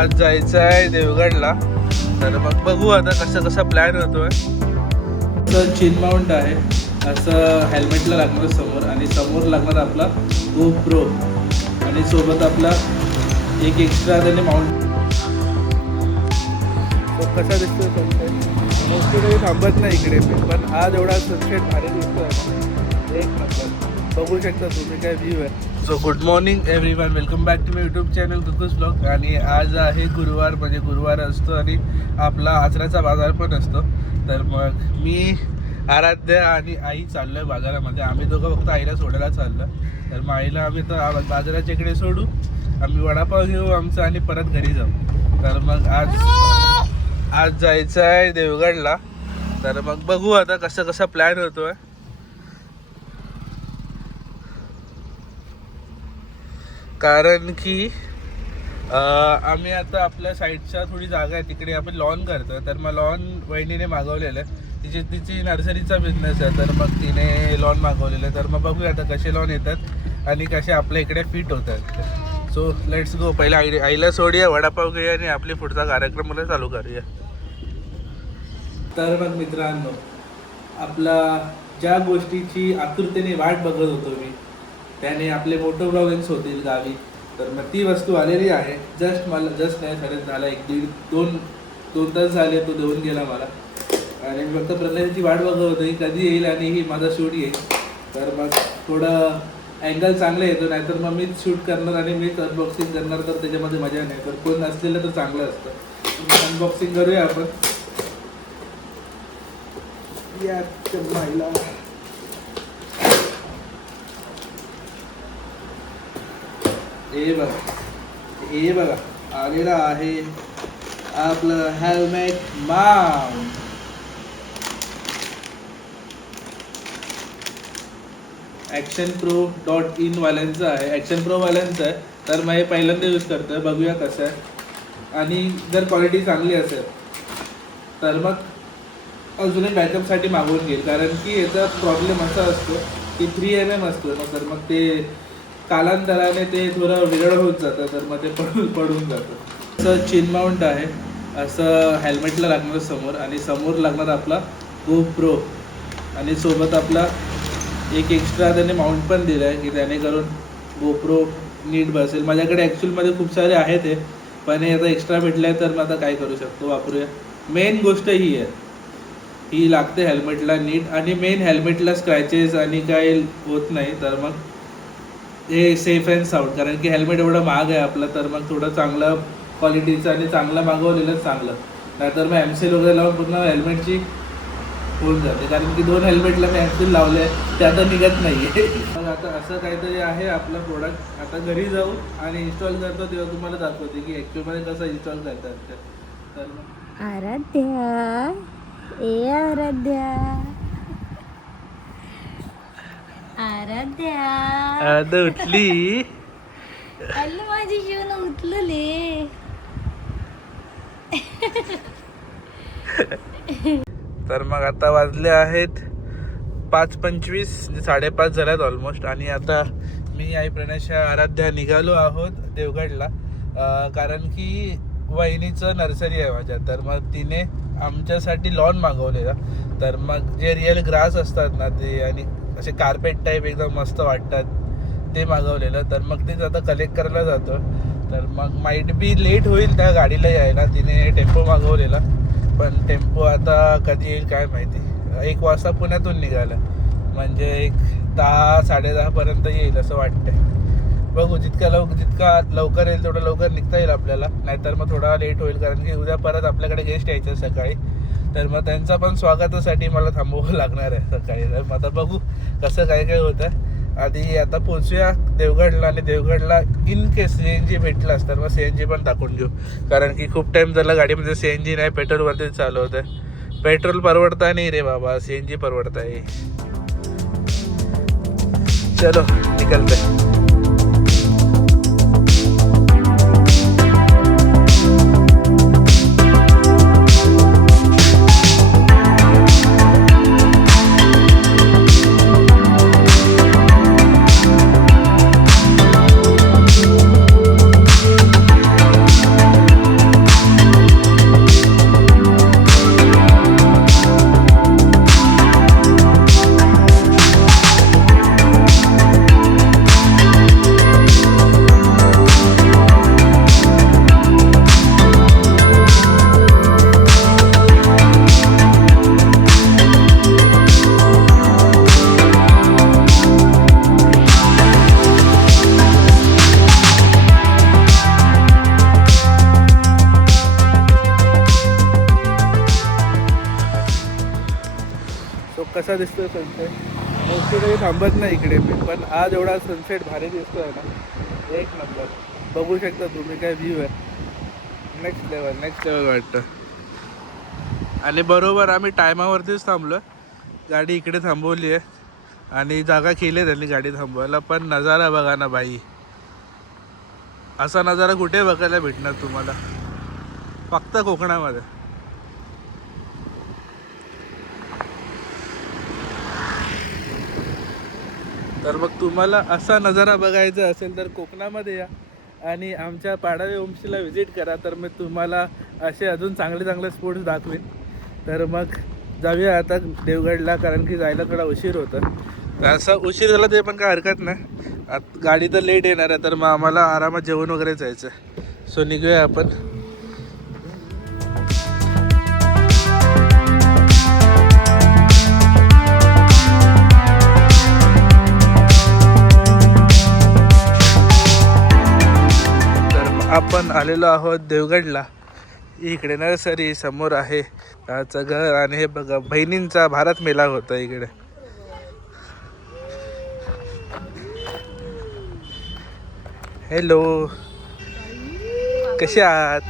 आज जायचं आहे देवगडला. तर मग बघू आता कसा प्लॅन होतोय. तर चिन माउंट आहे असं हेल्मेटला लागणार समोर, आणि समोर लागणार आपला GoPro, आणि सोबत आपला एक एक्स्ट्रा त्याने माउंट. कसा दिसतोय सनसेट? मोस्टली थांबत नाही इकडे, पण आज एवढा सनसेट भारी दिसतोय, एक नंबर. बघू शकता तुम्ही काय व्ह्यू आहे. So good morning everyone, welcome back to my YouTube channel Kukus blog. आणि आज आहे गुरुवार, म्हणजे गुरुवार असतो आणि आपला आचऱ्याचा बाजार पण असतो. तर मग मी, आराध्या आणि आई चाललो आहे बाजारामध्ये. आम्ही दोघं फक्त आईला सोडायला चाललो. तर मग आईला आम्ही तर बाजाराच्या इकडे सोडू, आम्ही वडापाव घेऊ आमचा आणि परत घरी जाऊ. तर मग आज जायचं आहे देवगडला. तर मग बघू आता कसा प्लॅन होतोय. कारण की आम्ही आता आपल्या साईडच्या थोडी जागा आहे तिकडे आपण लॉन करतोय. तर मग लॉन वहिनीने मागवलेलं आहे, तिची नर्सरीचा बिझनेस आहे. तर मग तिने लॉन मागवलेलं आहे. तर मग बघूया आता कसे लॉन येतात आणि कसे आपल्या इकडे फिट होतात. So let's go. पहिला आईला सोडूया, वडापाव घेऊया आणि आपली पुढचा कार्यक्रम मला चालू करूया. तर मग मित्रांनो, आपला ज्या गोष्टीची आतुरतेने वाट बघत होतो मी, त्याने आपले मोटो ब्लॉगिंग्स होतील गावी. तर मग ती वस्तू आलेली आहे. जस्ट नाही खरंच झाला, दोन तास झाले तो देऊन गेला मला. आणि मी फक्त प्रलयाची वाट बघत होतो की कधी येईल आणि ही माझा शूट येईल. तर मग थोडं अँगल चांगलं येतो, नाहीतर मग मीच शूट करणार आणि मीच अनबॉक्सिंग करणार, तर त्याच्यामध्ये मजा नाही. तर कोण नसलेलं तर चांगलं असतं. अनबॉक्सिंग करूया आपण. या महिला हे बघा आलेला आहे आपलं हेल्मेट माउंट. actionpro.in वाल्यांचं आहे, ॲक्शन प्रो वाल्यांचं आहे. तर मग हे पहिल्यांदा यूज करतोय, बघूया कसं आहे. आणि जर क्वालिटी चांगली असेल तर मग अजूनही बॅकअपसाठी मागवून घेईल. कारण की याचा प्रॉब्लेम असा असतो की 3mm असतो ना, तर मग ते कालांतराने ते थोडं विरळ होत जातं. तर मग ते पडून जातं. असं चिन माउंट आहे असं हेल्मेटला लागणार समोर, आणि समोर लागणार आपला GoPro, आणि सोबत आपला एक एक्स्ट्रा त्याने माउंट पण दिलं आहे की त्याने करून GoPro नीट बसेल. माझ्याकडे ॲक्च्युअलमध्ये खूप सारे आहेत ते, पण हे आता एक्स्ट्रा भेटलं आहे तर मग आता काय करू शकतो, वापरूया. मेन गोष्ट ही आहे, ही लागते हेल्मेटला नीट, आणि मेन हेल्मेटला स्क्रॅचेस आणि काय होत नाही. तर मग हे सेफ अँड साऊंड, कारण की हेल्मेट एवढं महाग आहे आपलं. तर मग थोडं चांगलं क्वालिटीचं आणि चांगलं मागवलेलंच चांगलं. नाहीतर मग एमसील वगैरे लावून पूर्ण हेल्मेटची होऊन जाते. कारण की 2 हेल्मेटला मी एमसील लावले, ते आता निघत नाही आहे. मग आता असं काहीतरी आहे आपलं प्रोडक्ट. आता घरी जाऊ आणि इन्स्टॉल करतो, तेव्हा तुम्हाला दाखवते की ॲक्च्युअलमध्ये कसं इन्स्टॉल करतात ते. तर मग आराध्या, आराध्या उठली. अल्ल माझी जीवन उठलेले. तर मग आता वाजले आहेत 5:25, 5:30 झाल्यात ऑलमोस्ट. आणि आता मी आई प्रणयशा आराध्या निघालो आहोत देवगडला. कारण की वहिनीचं नर्सरी आहे माझ्या. तर मग तिने आमच्यासाठी लॉन मागवलेला. तर मग जे रिअल ग्रास असतात ना ते, आणि असे कार्पेट टाईप एकदम मस्त वाटतात, ते मागवलेलं. तर मग तेच आता कलेक्ट करायला जातो. तर मग माईट बी लेट होईल त्या गाडीला यायला. तिने टेम्पो मागवलेला, पण टेम्पो आता कधी येईल काय माहिती. 1 वाजता पुण्यातून निघाला, म्हणजे 10-10:30 पर्यंत येईल असं वाटतंय. बघू, जितका लवकर येईल तेवढं लवकर निघता येईल आपल्याला. नाहीतर मग थोडा लेट होईल, कारण की उद्या परत आपल्याकडे गेस्ट यायचे सकाळी. तर मग त्यांचा पण स्वागतासाठी मला थांबवावं लागणार आहे सकाळी. तर मग आता बघू कसं काय होतं. आधी आता पोचूया देवगडला, आणि देवगडला इन केस CNG भेटलास तर मग CNG पण टाकून घेऊ. कारण की खूप टाईम झाला गाडीमध्ये CNG नाही, पेट्रोलवरतीच चालू होतं. पेट्रोल परवडता नाही रे बाबा, CNG परवडता आहे. चलो निकलते. कसा दिसतोय सनसेट. मोस्टली काही थांबत नाही इकडे मी, पण आज एवढा सनसेट भारी दिसतोय ना, एक नंबर. बघू शकता तुम्ही काय व्ह्यू आहे, नेक्स्ट लेवल वाटतं. आणि बरोबर आम्ही टायमावरतीच थांबलो. गाडी इकडे थांबवली आहे आणि जागा केली त्यांनी गाडी थांबवायला. पण नजारा बघा ना बाई, असा नजारा कुठे बघायला भेटणार तुम्हाला, फक्त कोकणामध्ये. तर मग तुम्हाला असा नजारा बघायचा असेल तर कोकणामध्ये या आणि आमच्या पाडावे होमस्टेला व्हिजिट करा. तर मी तुम्हाला असे अजून चांगले चांगले स्पॉट्स दाखवेन. तर मग जाऊया आता देवगडला, कारण की जायला थोडा उशीर होता. तर असा उशीर झाला ते पण काय हरकत नाही. गाडी तर लेट येणार आहे, तर मग आम्हाला आरामात जेवण वगैरे जायचं. सो निघूया आपण. आपण आलेलो आहोत देवगडला. इकडे नर्सरी समोर आहे त्याचं घर आणि हे बघा बहिणींचा भारत मेला होता इकडे. हॅलो, कसे आहात?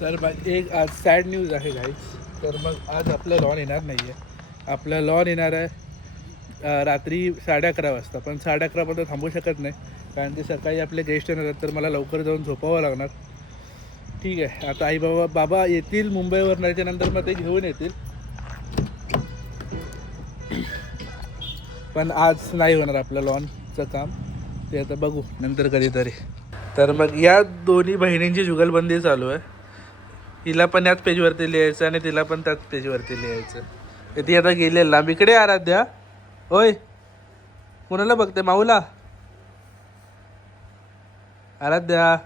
तर मग एक आज सॅड न्यूज आहे गाईज. तर मग आज आपलं लॉन येणार नाही आहे. आपलं लॉन येणार आहे रात्री 11:30 वाजता. पण 11:30पर्यंत थांबू शकत नाही, कारण की सकाळी आपले गेस्ट येणार आहेत, तर मला लवकर जाऊन झोपावं लागणार. ठीक आहे, आता आई बाबा येतील मुंबईवर, त्याच्यानंतर मग ते घेऊन येतील. पण आज नाही होणार आपलं लॉनचं काम, ते आता बघू नंतर कधीतरी. तर मग या दोन्ही बहिणींची जुगलबंदी चालू आहे. हिला पण याच पेजवरती लिहायचं आणि तिला पण त्याच पेजवरती लिहायचं. ती आता गेलेला लांब. इकडे आराध्या, होय कोणाला बघते? माऊला. आराध्या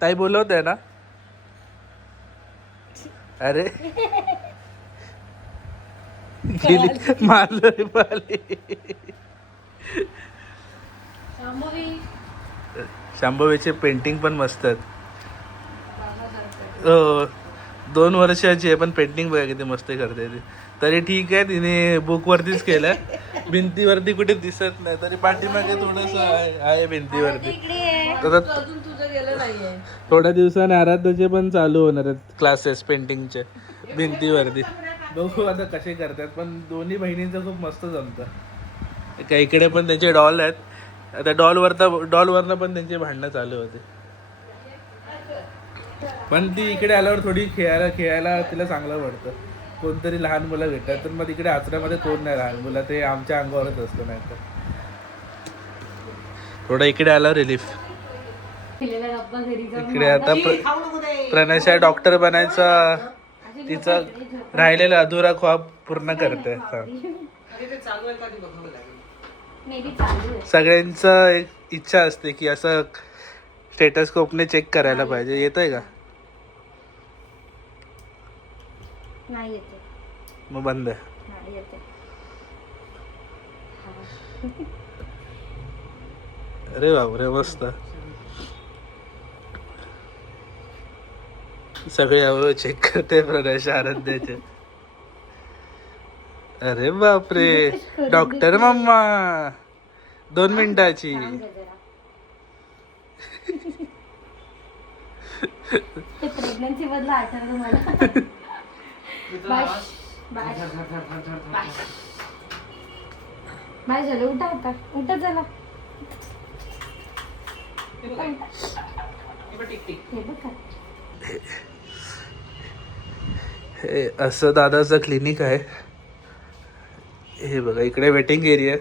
ताई बोलवत आहे ना? अरे मारलं शांभवीचे पेंटिंग पण मस्त आहेत. 2 वर्षाची आहे पण पेंटिंग बघा किती मस्त करते ती. तरी ठीक आहे, तिने बुकवरतीच केलं. भिंतीवरती कुठे दिसत नाही, तरी पाठीमागे थोडंसं आहे भिंतीवरती. थोड्या दिवसाने आराध्याचे पण चालू होणार आहेत क्लासेस पेंटिंगचे भिंतीवरती. बघू आता कसे करतात. पण दोन्ही बहिणींचं खूप मस्त जमतं. का इकडे पण त्यांचे डॉल आहेत. आता डॉलवरनं पण त्यांची भांडणं चालू होते. पण ती इकडे आल्यावर थोडी खेळायला तिला चांगलं वाटतं. कोणतरी लहान मुलं भेटतात, तर मग इकडे आचऱ्यामध्ये कोण नाही लहान मुलं, ते आमच्या अंगावरच असतं. नाही तर थोडं इकडे आलं रिलीफ. इकडे आता प्रणयशा डॉक्टर बनायचा तिचा राहिलेला अधुरा ख्वाब पूर्ण करते. सगळ्यांचं एक इच्छा असते की असं स्टेटस्कोपने चेक करायला पाहिजे. येतंय का? नाही येते. मग बंद आहे. अरे बापरे, मस्त. सगळे अवयव चेक करते प्रणयशा आराध्याचे. अरे बापरे, डॉक्टर मम्मा 2 मिनिटाची. प्रेग्नन्सी मधला आठवलं मला. बाय झालं, उठा आता, उठा चला. हे असं दादाचं क्लिनिक आहे. हे बघा इकडे वेटिंग एरिया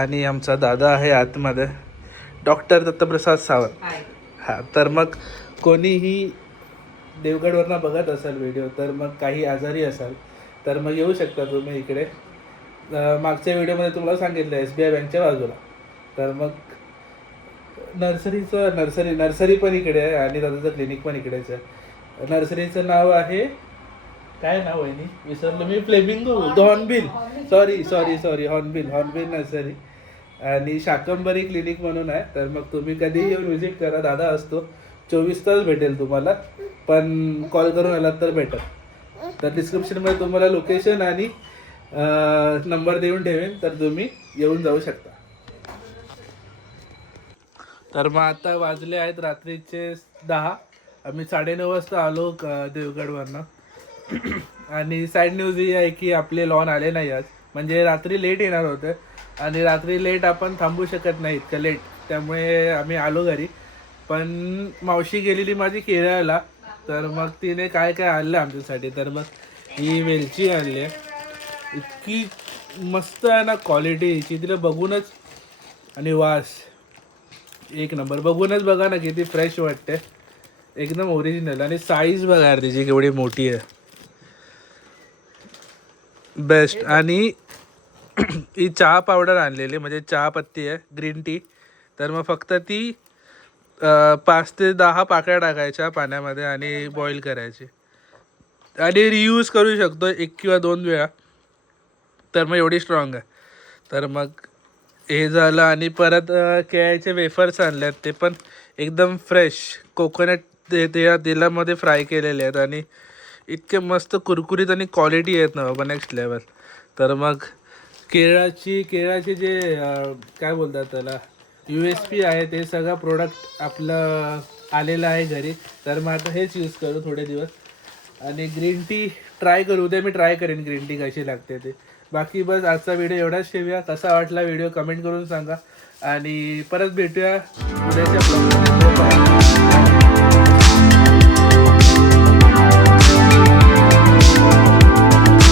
आणि आमचा दादा आहे आतमध्ये, डॉक्टर दत्तप्रसाद सावंत. हां, तर मग कोणीही देवगडवरनं बघत असाल व्हिडिओ, तर मग काही आजारी असाल तर मग येऊ शकता तुम्ही इकडे. मागच्या व्हिडिओमध्ये तुम्हाला सांगितलं SBI बँकच्या बाजूला. तर मग नर्सरी पण इकडे आहे आणि दादाचं क्लिनिक पण इकडेच आहे. नर्सरीचं नाव आहे, काय नाव आहे नी विसरलो मी, flamingo hornbill, sorry hornbill nursery. आणि शाकंबरी क्लिनिक म्हणून आहे. तर मग तुम्ही कधीही येऊन व्हिजिट करा. दादा असतो 24 तास भेटेल तुम्हाला, पण कॉल करून आलात तर भेटेल. तर डिस्क्रिप्शनमध्ये तुम्हाला लोकेशन आणि नंबर देऊन ठेवेन, तर तुम्ही येऊन जाऊ शकता. तर मग आता वाजले आहेत रात्रीचे 10. आम्ही 9:30 वाजता आलो देवगडवरनं. आणि सॅड न्यूज ही आहे की आपले लॉन आले नाही आज. म्हणजे रात्री लेट येणार होते आणि रात्री लेट आपण थांबू शकत नाही इतकं लेट, त्यामुळे आम्ही आलो घरी. पण मावशी गेलेली माझी केरळला, तर मग तिने काय काय आणलं आमच्यासाठी. तर मग ही वेलची आणली आहे, इतकी मस्त आहे ना क्वालिटी हिची, तिला बघूनच. आणि वास एक नंबर, बघूनच बघा ना किती फ्रेश वाटते, एकदम ओरिजिनल. आणि साईज बघा यार तिची केवढी मोठी आहे, बेस्ट. आणि ही चहा पावडर आणलेली, म्हणजे चहा पत्ती आहे, ग्रीन टी. तर मग फक्त ती 5 ते 10 पाकळ्या टाकायच्या पाण्यामध्ये आणि बॉईल करायची आणि रियूज करू शकतो 1 किंवा 2 वेळा. तर मग एवढी स्ट्रॉंग आहे. तर मग हे झालं. आणि परत केळ्याचे वेफर्स आणले आहेत, ते पण एकदम फ्रेश कोकोनट तेलामध्ये फ्राय केलेले आहेत आणि इतके मस्त कुरकुरीत आणि क्वालिटी आहेत ना बाबा, नेक्स्ट लेवल. तर मग केळाचे जे काय बोलतात त्याला, USP आहे, ते सगळं प्रोडक्ट आपलं आलेलं आहे घरी. तर मग आता हेच यूज करू थोडे दिवस. आणि ग्रीन टी ट्राय करू, उद्या मी ट्राय करेन ग्रीन टी कशी लागते ते. बाकी बस आजचा व्हिडिओ एवढाच ठेवूया. कसा वाटला व्हिडिओ कमेंट करून सांगा आणि परत भेटूया उद्याच्या ब्लॉगमध्ये.